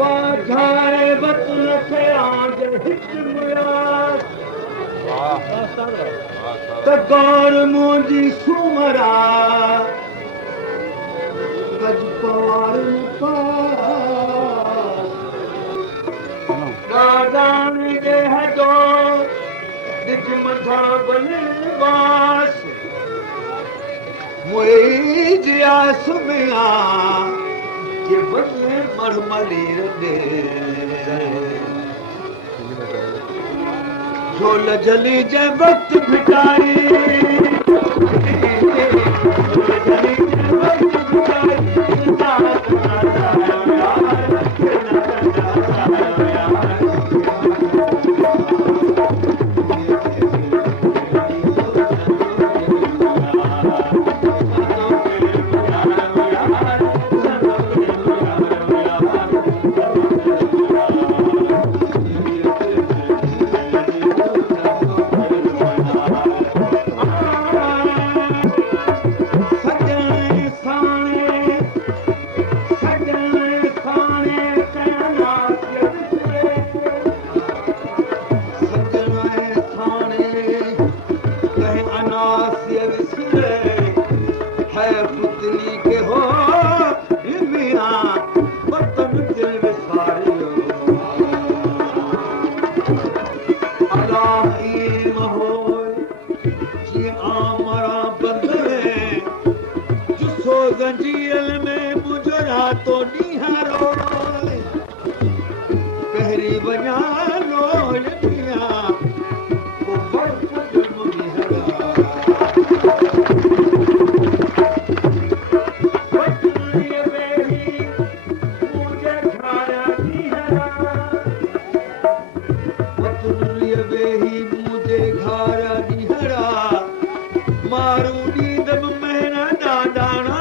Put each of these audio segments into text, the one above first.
बाझाए वतन खे आज हिच मुयार त गौर मुंहिंजी सुमरा गज पवार गादान जे हजो दिज मथा बनवास मुई जिया सुमिया के बदले मरमली दे झोल जली जे वक्त भिटाई गंजील में मुजरा तो निहारो कहरी बना लो पिया वो बर्फ मुनिहरा बचली बेही मुझे घारा निहरा बचली बेही मुझे घारा निहरा मारू नींदम महीना दाना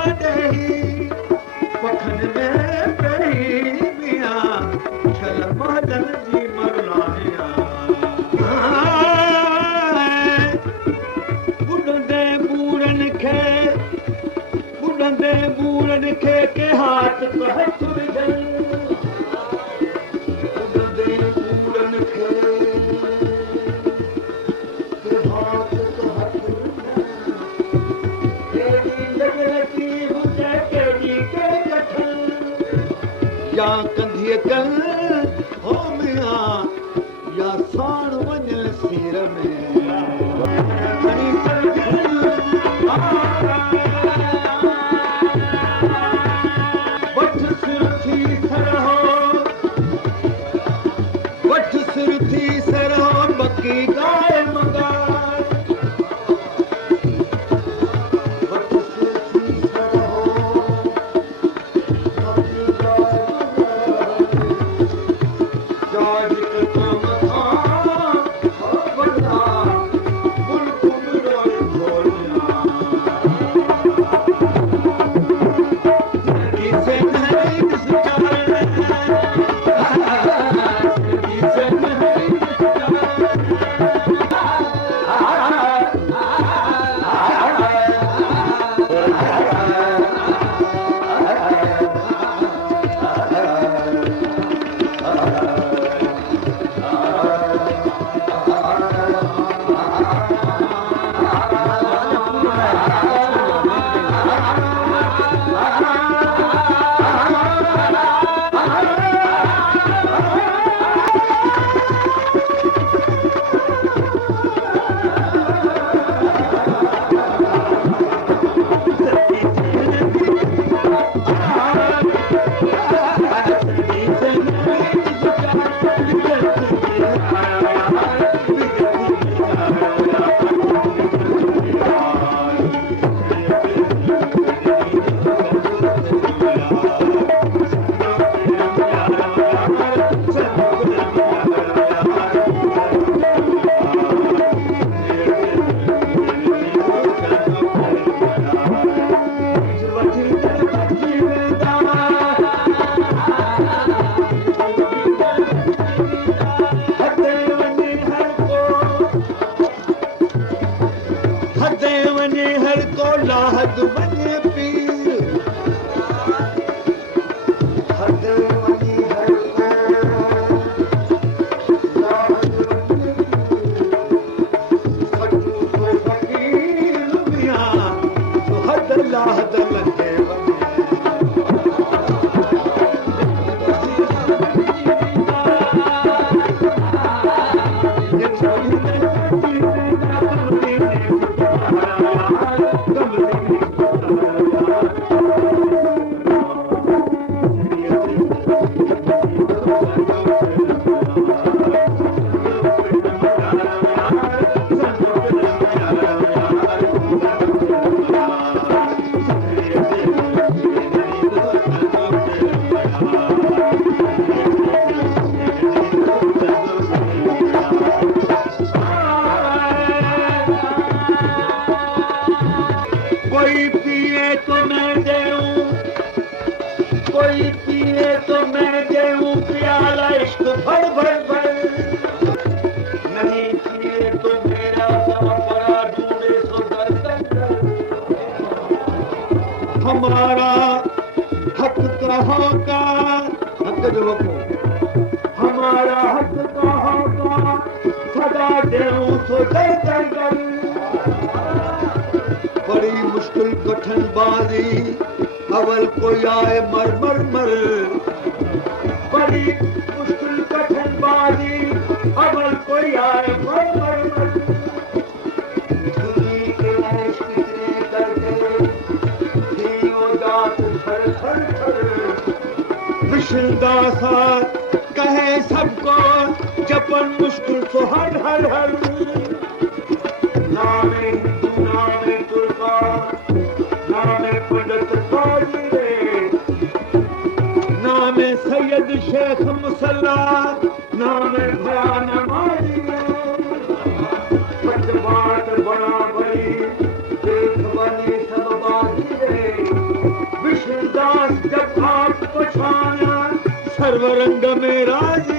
पखन में पही मिया छल मदन जी मरलानिया बुढ़ंदे बूढ़न खे के हाथ हथ विझन बुढ़ंदे बूढ़न खे हाथ हथ या कंधीअ कल हो मिया या साण वञ सीर में वठ सिर थी सरहो बकी गाय मगाए वठ सिर थी सरहो होगा हक जो हमारा हक का होगा सदा देऊं सो दर बड़ी मुश्किल कठिन बाजी अवल कोई आए मर मर मर बड़ी मुश्किल कठिन बाजी अवल कोई आए मर मर मर दुनी के ऐश कितने करते थी वो दात थर थर थर विष्णुदासा कहे सबको जपन मुश्किल तो हर हर हर नामे हिंदू नामे तुर्का नामे पंडित काजी रे नामे सैयद शेख मुसल्ला नामे भया नमाजी रे बात बड़ा बड़ी देख बनी सब बाजी रे विष्णुदास जब आप पछाना सर्वरंग में राजी